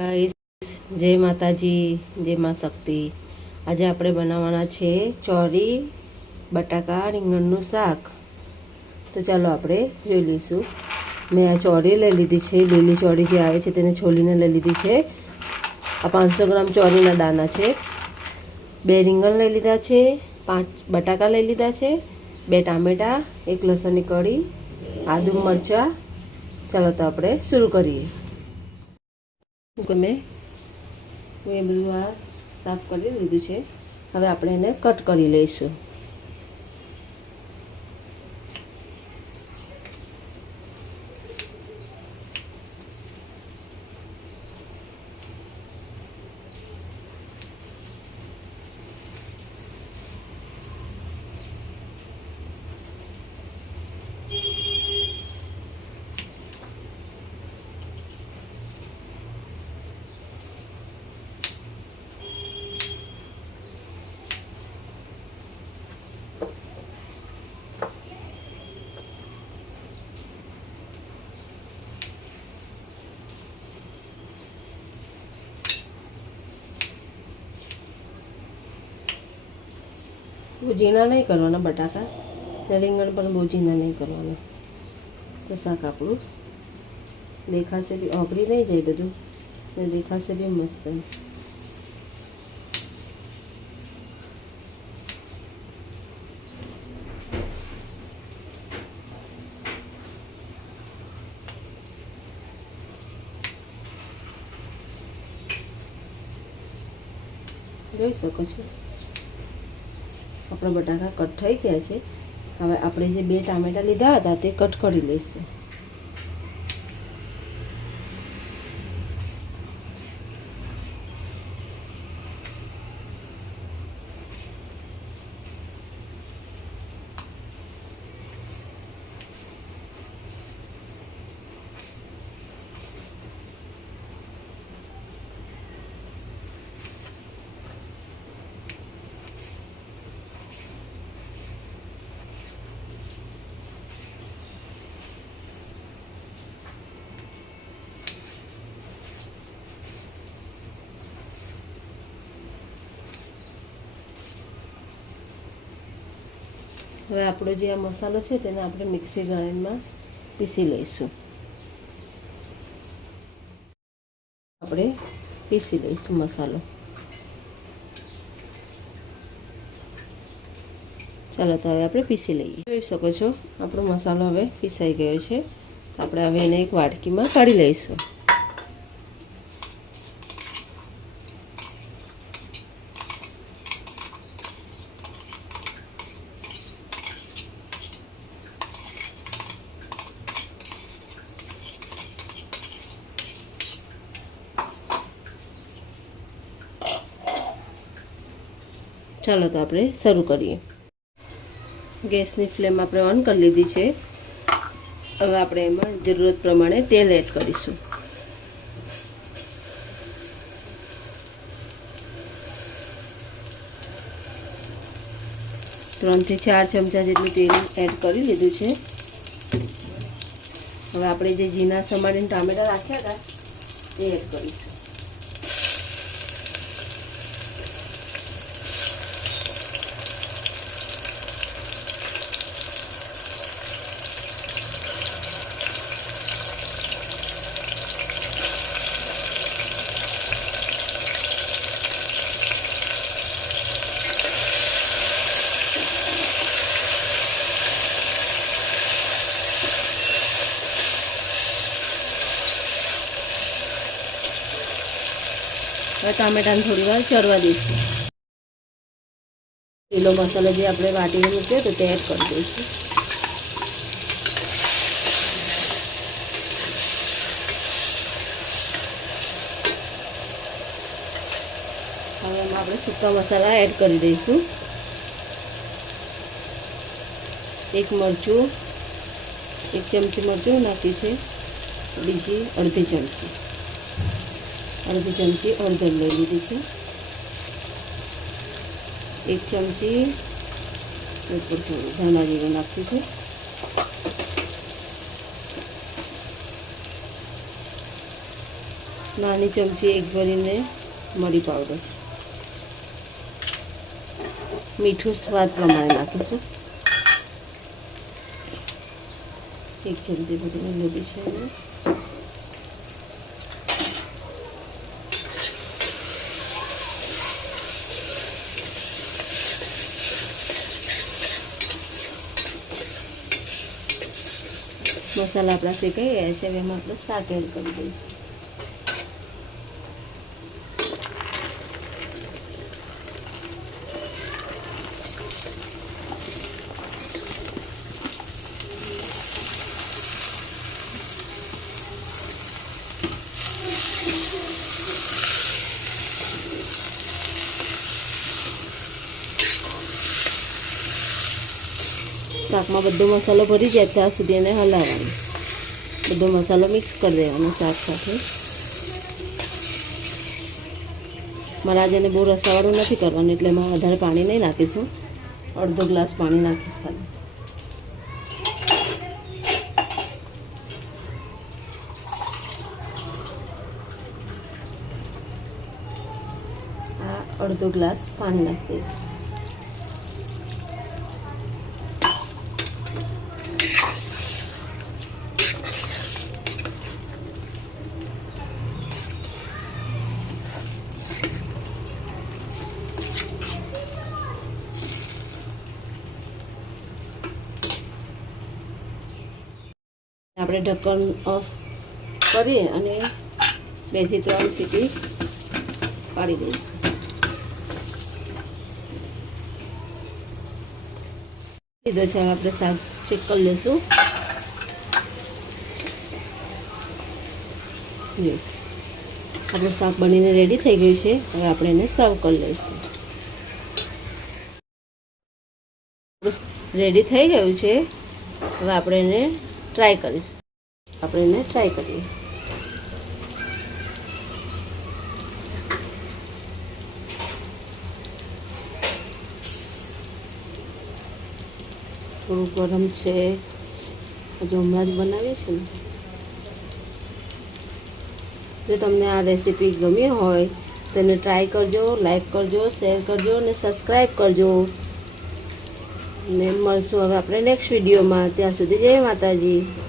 Guys, જય માતાજી, જય માં શક્તિ। આજે આપણે બનાવવાના છે ચોરી બટાકા રીંગણનું શાક। તો ચાલો આપણે જોઈ લઈશું। મેં આ ચોરી લઈ લીધી છે, લીલી ચોરી જે આવે છે તેને છોલીને લઈ લીધી છે। આ 500 ગ્રામ ચોરીના દાણા છે। 2 રીંગણ લઈ લીધા છે, 5 બટાકા લઈ લીધા છે, 2 ટામેટા, 1 લસણની કળી, આદુ મરચાં। ચાલો તો આપણે શરૂ કરીએ। મેં એ બધું આ સાફ કરી લીધું છે। હવે આપણે એને કટ કરી લઈશું। બહુ ઝીણા નહીં કરવાના બટાકા ને રીંગણ પણ બહુ ઝીણા નહીં કરવાના, તો શાક આપણું દેખાશે બી, ઓગળી નહીં જાય બધું ને દેખાશે બી મસ્ત। જોઈ શકો છો આપણા બટાકા કટ થઈ ગયા છે। હવે આપણે જે 2 ટામેટા લીધા હતા તે કટ કરી લઈશું। હવે આપણો જે આ મસાલો છે તેને આપણે મિક્સી ગ્રાઇન્ડરમાં પીસી લઈશું। આપણે પીસી લઈશું મસાલો। ચાલો તો હવે આપણે પીસી લઈએ। જોઈ શકો છો આપણો મસાલો હવે પીસાઈ ગયો છે। તો આપણે હવે એને એક વાટકીમાં કાઢી લઈશું। ચાલો તો આપણે શરૂ કરીએ। ગેસની ફ્લેમ આપણે ઓન કરી લીધી છે। હવે આપણે એમાં જરૂરત પ્રમાણે તેલ એડ કરીશું। ત્રણથી 4 ચમચા જેટલું તેલ એડ કરી લીધું છે। હવે આપણે જે ઝીણા સમારીને ટામેટા રાખ્યા હતા તે એડ કરીશું। હવે ટામેટાને થોડી વાર ચડવા દઈશું। લીલો મસાલો જે આપણે વાટીને મૂક્યો તો તે એડ કરી દઈશું। હવે એમાં આપણે સૂકા મસાલા એડ કરી દઈશું। 1 મરચું, 1 ચમચી મરચું નાખ્યું છે, બીજી અડધી ચમચી હળદર લઈ લીધી છે, 1 ચમચી ઉપર થોડું ધાણા જીરું નાખ્યું છે, નાની ચમચી એક ભરીને મરી પાવડર, મીઠું સ્વાદ પ્રમાણે નાખીશું, એક ચમચી ભરીને લીધી છે. મસાલા આપણા શેકાઈ ગયા છે. હવે એમાં આપણે શાક એડ કરી દઈશું. શાકમાં બધો મસાલો ભરી જાય ત્યાં સુધી એને હલાવવાનો. બધો મસાલો મિક્સ કરી દેવાનો શાક સાથે. મારે આજે એને બહુ રસાવાળું નથી કરવાનું એટલે એમાં વધારે પાણી નહીં નાખીશું. અડધો ગ્લાસ પાણી નાખીશ ખાલી. આ અડધો ગ્લાસ પાણી નાખી દઈશ. આપણે ઢક્કન ઓફ કરીએ અને 2 થી 3 સીટી પાડી દઈશું. સીધો છે. આપણે શાક ચેક કરી લઈશું. આપણું શાક બનીને રેડી થઈ ગયું છે. હવે આપણે એને સર્વ કરી લઈશું. રેડી થઈ ગયું છે. હવે આપણે એને ટ્રાય કરીશું. આપણે એને ટ્રાય કરીએ. થોડું ગરમ છે. હજુ હમણાં જ બનાવીએ છે ને. જો તમને આ રેસીપી ગમી હોય તો એને ટ્રાય કરજો, લાઈક કરજો, શેર કરજો અને સબસ્ક્રાઈબ કરજો. ને મળશું હવે આપણે નેક્સ્ટ વિડીયોમાં. ત્યાં સુધી જય માતાજી.